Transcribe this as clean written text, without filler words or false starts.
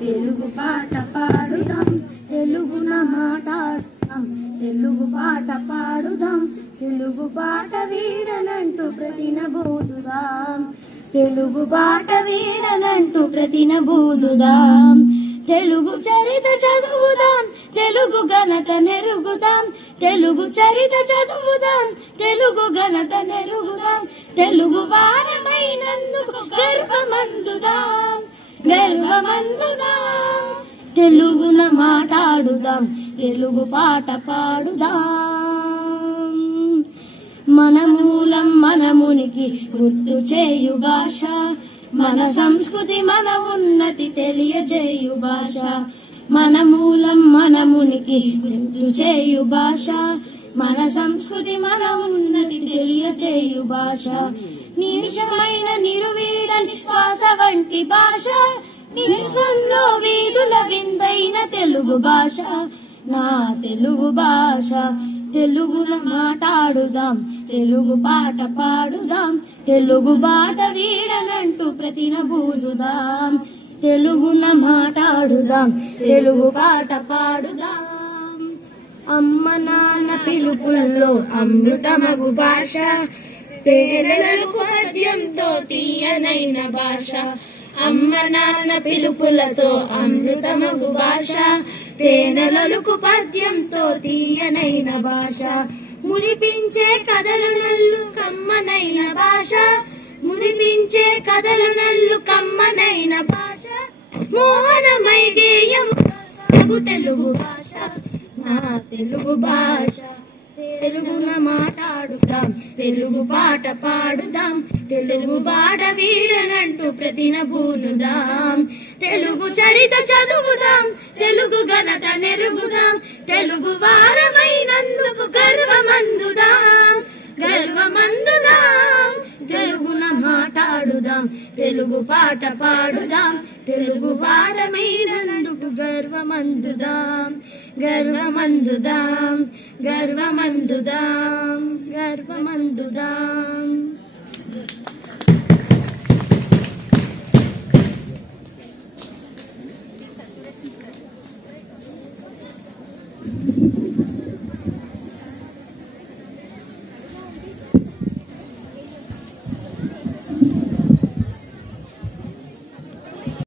తెలుగు పాట పాడుదాం, తెలుగున మాట్లాడుదాం, తెలుగు పాట పాడుదాం, తెలుగు పాట వీడనంటూ ప్రతినబోదుదాం, తెలుగు పాట వీడనంటూ ప్రతినబోదుదాం. తెలుగు చరిత చదువుదాం, తెలుగు ఘనత నెరుగుదాం, తెలుగు చరిత చదువుదాం, తెలుగు ఘనత నెరుగుదాం, తెలుగు వారమైనందుకు గర్వమందుదాం, గర్వమందుదాం. తెలుగున మాట్లాడుదాం, తెలుగు పాట పాడుదాం. మన మూలం మనమునికి గుర్తు చేయు భాష, మన సంస్కృతి మన ఉన్నతి తెలియజేయు భాష. మన మూలం మనమునికి గుర్తు చేయు భాష, మన సంస్కృతి మన ఉన్నతి తెలియజేయు భాష. నిమిషమైన నిరువీడని శ్వాస వంటి భాష, విశ్వంలో వీధుల విందైన తెలుగు భాష. నా తెలుగు భాష, తెలుగున మాట్లాడుదాం, తెలుగు పాట పాడుదాం, తెలుగు బాట వీడనంటూ ప్రతినబూదుదాం. తెలుగున మాట్లాడుదాం, తెలుగు పాట పాడుదాం. అమ్మ నాన్న పిలుపుల్లో అమృతమగు భాష, తేనెలకు పద్యంతో తీయనైన భాష. అమ్మ నాన్న పిలుపులతో అమృతమగు భాష, తేనెలకు పద్యంతో తీయనైన భాష. మురిపించే కథలు నల్లు కమ్మనైన భాష, మురిపించే కథలు నల్లు కమ్మనైన భాష. మోహనమై గేయము సాగు తెలుగు భాష, నా తెలుగు భాష. తెలుగున మాట్లాడుదాం, తెలుగు పాట పాడుదాం, తెలుగు పాట వీడనంటూ ప్రతినబూనుదాం. తెలుగు చరిత చదువుదాం, తెలుగు ఘనత నెరుగుదాం, తెలుగు వారమైనందుకు గర్వమందుదాం, గర్వమందుదాం. తెలుగున మాట్లాడుదాం, తెలుగు పాట పాడుదాం, తెలుగు వారమైనందుకు గర్వమందుదాం, గర్వమందుదాం, గర్వమందుదాం, గర్వమందుదాం.